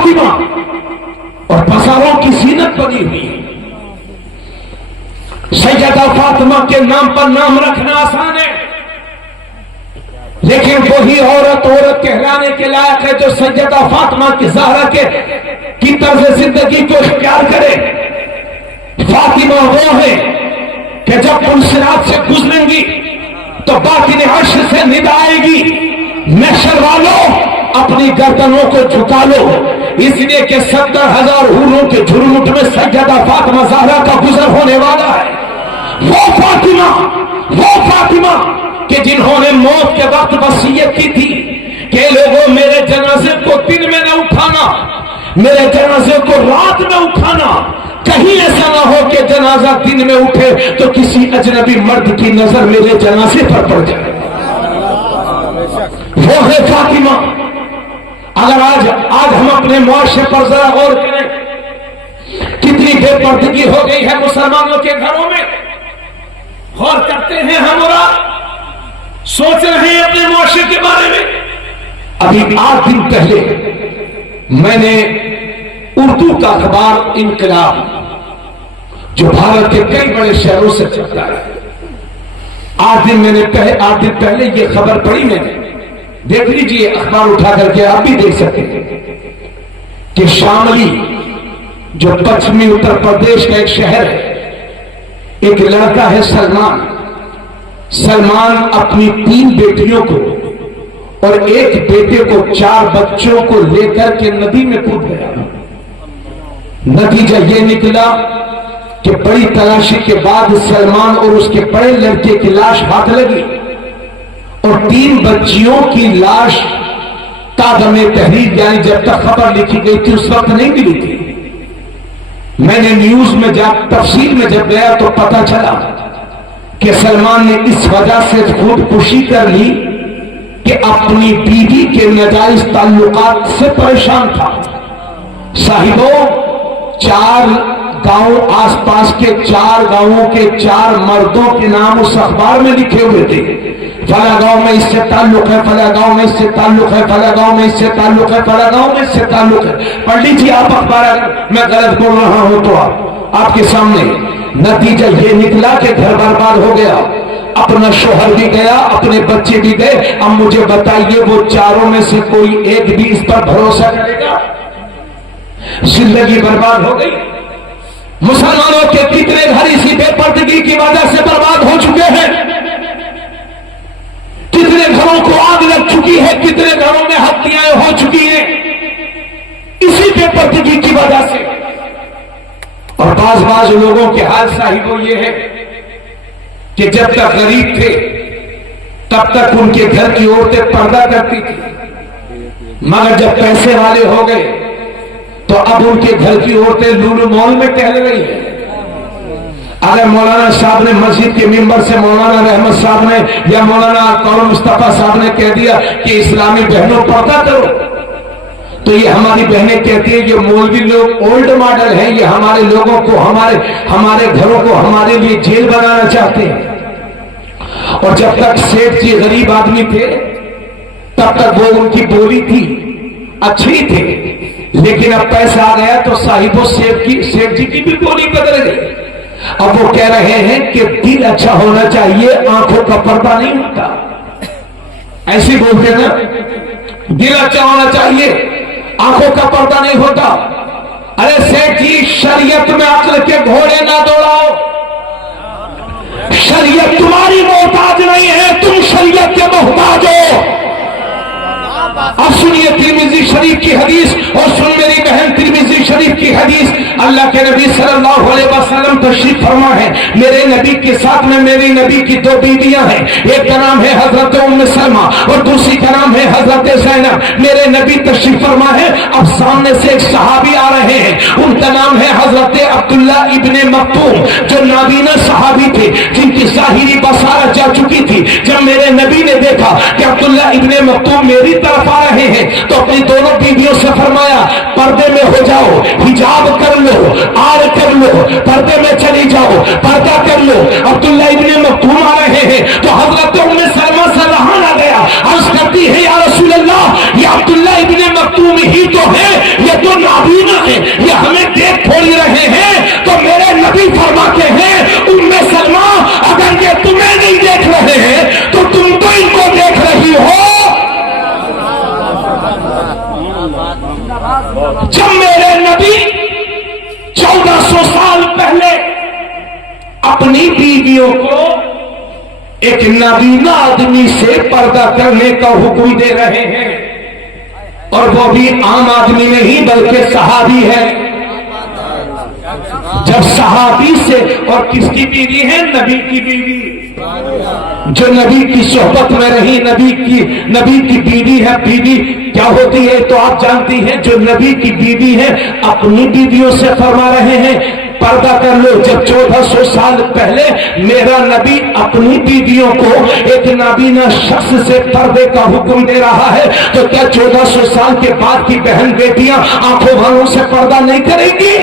فاطمہ اور بازاروں کی زینت بنی ہوئی ہے۔ سیدہ فاطمہ کے نام پر نام رکھنا آسان ہے، لیکن وہی عورت کہلانے کے لائق ہے جو سیدہ فاطمہ کی زہرا کی طرز زندگی کو اختیار کرے۔ فاطمہ وہ ہے کہ جب پلسرات سے گزریں گی تو باطن عرش سے ندا آئے گی، محشر والوں اپنی گردنوں کو جھکا لو، اس لیے کہ 70,000 حوروں کے جھرمٹ میں سیدہ فاطمہ زہرا کا گزر ہونے والا ہے۔ وہ فاطمہ کہ جنہوں نے موت کے وقت وصیت کی تھی کہ لوگوں میرے جنازے کو دن میں نہ اٹھانا، میرے جنازے کو رات میں اٹھانا، کہیں ایسا نہ ہو کہ جنازہ دن میں اٹھے تو کسی اجنبی مرد کی نظر میرے جنازے پر پڑ جائے۔ وہ ہے فاطمہ۔ اگر آج ہم اپنے معاشرے پر ذرا غور کریں، کتنی بے پردگی ہو گئی ہے مسلمانوں کے گھروں میں، غور کرتے ہیں ہم اور آپ، سوچ رہے ہیں اپنے معاشرے کے بارے میں۔ ابھی 8 دن پہلے میں نے اردو کا اخبار انقلاب جو بھارت کے کئی بڑے شہروں سے چلتا ہے، 8 دن پہلے یہ خبر پڑھی میں نے، دیکھ لیجئے اخبار اٹھا کر کے آپ بھی دیکھ سکتے ہیں کہ شاملی جو پچھمی اتر پردیش کا ایک شہر ہے، ایک لڑکا ہے سلمان اپنی 3 بیٹیوں کو اور ایک بیٹے کو 4 بچوں کو لے کر کے ندی میں کود گیا۔ نتیجہ یہ نکلا کہ بڑی تلاشی کے بعد سلمان اور اس کے بڑے لڑکے کی لاش ہاتھ لگی اور 3 بچیوں کی لاش تادم تحریر یعنی جب تک خبر لکھی گئی تھی اس وقت نہیں ملی تھی۔ میں نے نیوز میں تفصیل میں جب گیا تو پتا چلا کہ سلمان نے اس وجہ سے خودکشی کر لی کہ اپنی بیوی کے ناجائز تعلقات سے پریشان تھا۔ صاحبوں، 4 گاؤں آس پاس کے 4 گاؤں کے 4 مردوں کے نام اس اخبار میں لکھے ہوئے تھے، فلاں گاؤں میں اس سے تعلق ہے، فلاں گاؤں میں اس سے تعلق ہے، فلاں گاؤں میں اس سے تعلق ہے، فلاں گاؤں میں اس سے تعلق ہے۔ پڑھ لیجیے آپ اخبار، اگر میں غلط بول رہا ہوں تو آپ کے سامنے۔ نتیجہ یہ نکلا کہ گھر برباد ہو گیا، اپنا شوہر بھی گیا، اپنے بچے بھی گئے۔ اب مجھے بتائیے وہ 4 میں سے کوئی ایک بھی اس پر بھروسہ کرے گا؟ زندگی برباد ہو گئی۔ مسلمانوں کے کتنے گھر اسی بے پردگی کی وجہ سے برباد ہو چکے ہیں، کتنے گھروں کو آگ لگ چکی ہے، کتنے گھروں میں ہتیاں ہو چکی ہیں اسی بے پردگی کی وجہ سے۔ اور بعض لوگوں کے حال صاحبوں یہ ہے کہ جب تک غریب تھے تب تک ان کے گھر کی عورتیں پردہ کرتی تھی، مگر جب پیسے والے ہو گئے تو اب ان کے گھر کی عورتیں لولو مال میں ٹہل رہی ہیں۔ اگر مولانا صاحب نے مسجد کے ممبر سے مولانا رحمت صاحب نے یا مولانا قول مصطفیٰ صاحب نے کہہ دیا کہ اسلامی بہنوں پردہ کرو، تو یہ ہماری بہنیں کہتی ہیں یہ مولوی لوگ اولڈ ماڈل ہیں، یہ ہمارے لوگوں کو ہمارے گھروں کو ہمارے لیے جیل بنانا چاہتے ہیں۔ اور جب تک سیٹھ جی غریب آدمی تھے تب تک وہ ان کی بولی تھی اچھی تھی، لیکن اب پیسہ آ گیا تو صاحبوں سیٹھ جی کی بھی بولی بدل گئی۔ اب وہ کہہ رہے ہیں کہ دل اچھا ہونا چاہیے، آنکھوں کا پردہ نہیں ہوتا، ایسی بولتے ہیں نا، دل اچھا ہونا چاہیے، آنکھوں کا پردہ نہیں ہوتا۔ ارے سیٹھ جی، شریعت میں عقل کے گھوڑے نہ دوڑاؤ، شریعت تمہاری محتاج نہیں ہے، تم شریعت کے محتاج ہو۔ اب سنیے ترمذی شریف کی حدیث، اور سن میری بہن ترمذی شریف کی حدیث۔ اللہ کے نبی صلی اللہ علیہ وسلم تشریف فرما ہے، میرے نبی کے ساتھ میں میری نبی کی 2 بیویاں ہیں، ایک کا نام ہے حضرت ام سلمہ اور دوسری کا نام ہے حضرت زینب۔ میرے نبی تشریف فرما ہے، اب سامنے سے ایک صحابی آ رہے ہیں، ان کا نام ہے حضرت عبداللہ ابن مکتوم، جو نابینا صحابی تھے جن کی ظاہری بصارت جا چکی تھی۔ جب میرے نبی نے دیکھا کہ عبداللہ ابن مکتوم میری طرف آ رہے ہیں تو اپنی دونوں بیویوں سے فرمایا پردے میں ہو جاؤ، حجاب کر لو، آر کر لو، پردے میں چلی جاؤ، پردہ کر لو۔ عبداللہ ابن مکتوم آ رہے ہیں تو حضرت ام سلمہ سے رہا نہ گیا، عرض کرتی ہے یا رسول اللہ، یہ عبداللہ ابن مکتوم ہی تو ہے، یہ تو جب میرے نبی 1400 سال پہلے اپنی بیویوں کو ایک نابینا آدمی سے پردہ کرنے کا حکم دے رہے ہیں، اور وہ بھی عام آدمی نہیں بلکہ صحابی ہے، جب صحابی سے، اور کس کی بیوی ہے؟ نبی کی بیوی، جو نبی کی صحبت میں رہی، نبی کی بیوی ہے۔ بیوی کیا ہوتی ہے تو آپ جانتی ہیں، جو نبی کی بیوی ہے اپنی بیویوں سے فرما رہے ہیں پردہ کر لو۔ جب 1400 سال پہلے میرا نبی اپنی بیویوں کو ایک نابینا شخص سے پردے کا حکم دے رہا ہے، تو کیا 1400 سال کے بعد کی بہن بیٹیاں آنکھوں بھروں سے پردہ نہیں کریں گی؟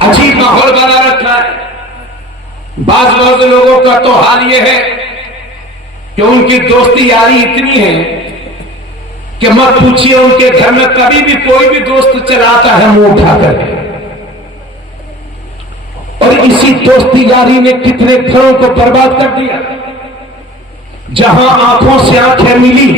عجیب ماحول بنا رکھا ہے۔ بعض لوگوں کا تو حال یہ ہے کہ ان کی دوستی یاری اتنی ہے کہ مت پوچھئے، ان کے گھر میں کبھی بھی کوئی بھی دوست چلاتا ہے منہ اٹھا کر، اور اسی دوستی یاری نے کتنے گھروں کو برباد کر دیا۔ جہاں آنکھوں سے آنکھیں ملی،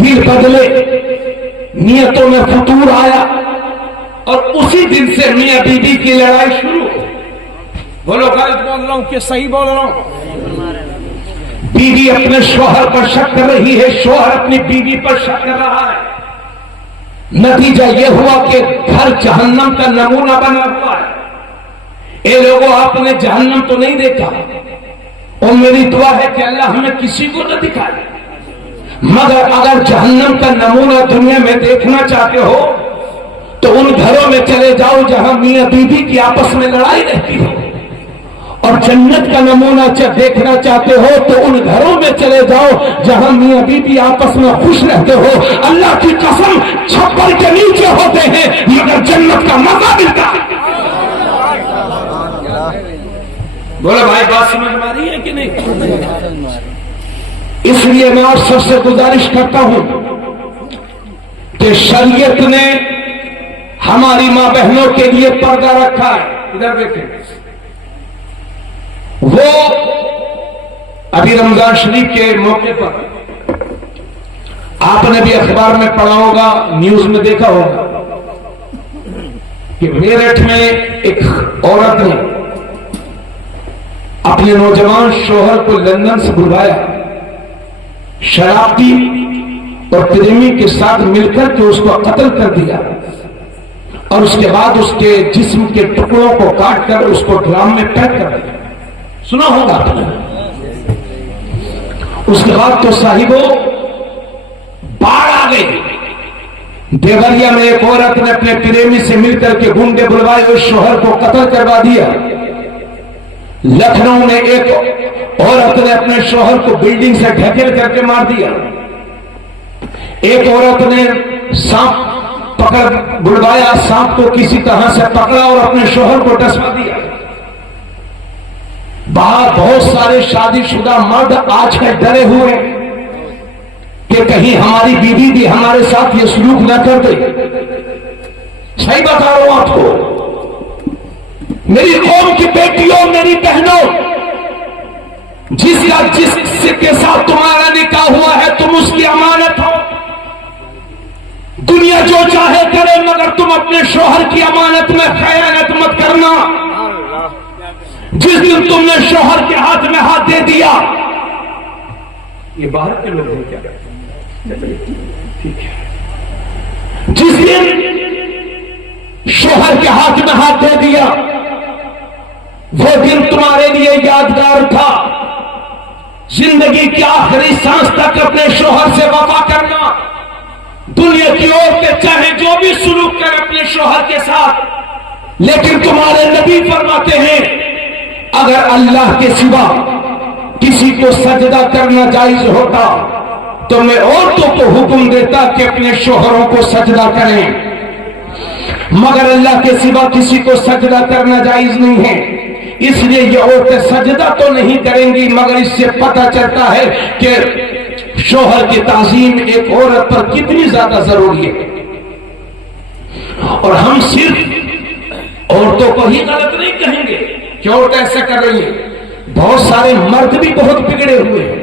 دل بدلے، نیتوں میں فتور آیا، اور اسی دن سے میاں بیوی کی لڑائی شروع۔ بولو غلط بول رہا ہوں کہ صحیح بول رہا ہوں؟ بیوی اپنے شوہر پر شک کر رہی ہے، شوہر اپنی بیوی پر شک کر رہا ہے۔ نتیجہ یہ ہوا کہ گھر جہنم کا نمونہ بنا ہوا ہے۔ اے لوگوں، آپ نے جہنم تو نہیں دیکھا، اور میری دعا ہے کہ اللہ ہمیں کسی کو نہ دکھائے، مگر اگر جہنم کا نمونہ دنیا میں دیکھنا چاہتے ہو تو ان گھروں میں چلے جاؤ جہاں میاں بیوی کی آپس میں لڑائی رہتی ہو، اور جنت کا نمونہ دیکھنا چاہتے ہو تو ان گھروں میں چلے جاؤ جہاں میاں بیوی آپس میں خوش رہتے ہو۔ اللہ کی قسم، چھپر کے نیچے ہوتے ہیں مگر جنت کا مزہ ملتا ہے۔ بولے بھائی، بات سمجھ میں آ رہی ہے کہ نہیں؟ اس لیے میں آپ سب سے گزارش کرتا ہوں کہ شریعت نے ہماری ماں بہنوں کے لیے پردہ رکھا ہے۔ ادھر دیکھیں، وہ ابھی رمضان شریف کے موقع پر آپ نے بھی اخبار میں پڑھا ہوگا، نیوز میں دیکھا ہوگا کہ میرٹھ میں ایک عورت نے اپنے نوجوان شوہر کو لندن سے بلوایا، شراب پی اور پریمی کے ساتھ مل کر کے اس کو قتل کر دیا، اور اس کے بعد اس کے جسم کے ٹکڑوں کو کاٹ کر اس کو ڈرام میں پیک کر دیا۔ سنا ہوگا آپ نے۔ اس کے بعد تو صاحبوں باڑھ آ گئی۔ دیوریا میں ایک عورت نے اپنے پریمی سے مل کر کے گنڈے بلوائے، اس شوہر کو قتل کروا دیا۔ لکھنؤ میں ایک عورت نے اپنے شوہر کو بلڈنگ سے ڈھکیل کر کے مار دیا۔ ایک عورت نے سانپ پکڑ بلوایا، سانپ کو کسی طرح سے پکڑا اور اپنے شوہر کو ڈسوا دیا۔ باہر بہت سارے شادی شدہ مرد آج کل ڈرے ہوئے کہ کہیں ہماری بیوی بھی ہمارے ساتھ یہ سلوک نہ کر دے۔ صحیح بتا رہا ہوں آپ کو، میری قوم کی بیٹیوں، میری بہنوں، جس کے ساتھ تمہارا نکاح ہوا ہے تم اس کی امانت ہو۔ دنیا جو چاہے کرے مگر تم اپنے شوہر کی امانت میں خیانت مت کرنا۔ جس دن تم نے شوہر کے ہاتھ میں ہاتھ دے دیا، یہ باہر کے لوگ ہیں کیا؟ ٹھیک ہے، جس دن شوہر کے ہاتھ میں ہاتھ دے دیا وہ دن تمہارے لیے یادگار تھا۔ زندگی کی آخری سانس تک اپنے شوہر سے وفا کرنا۔ دنیا کی عورتیں چاہے جو بھی سلوک کریں اپنے شوہر کے ساتھ، لیکن تمہارے نبی فرماتے ہیں اگر اللہ کے سوا کسی کو سجدہ کرنا جائز ہوتا تو میں عورتوں کو حکم دیتا کہ اپنے شوہروں کو سجدہ کریں، مگر اللہ کے سوا کسی کو سجدہ کرنا جائز نہیں ہے۔ اس لیے یہ عورتیں سجدہ تو نہیں کریں گی، مگر اس سے پتہ چلتا ہے کہ شوہر کی تعظیم ایک عورت پر کتنی زیادہ ضروری ہے۔ اور ہم صرف عورتوں کو ہی غلط نہیں کہیں گے کہ عورتیں ایسا کر رہی ہیں، بہت سارے مرد بھی بہت بگڑے ہوئے ہیں۔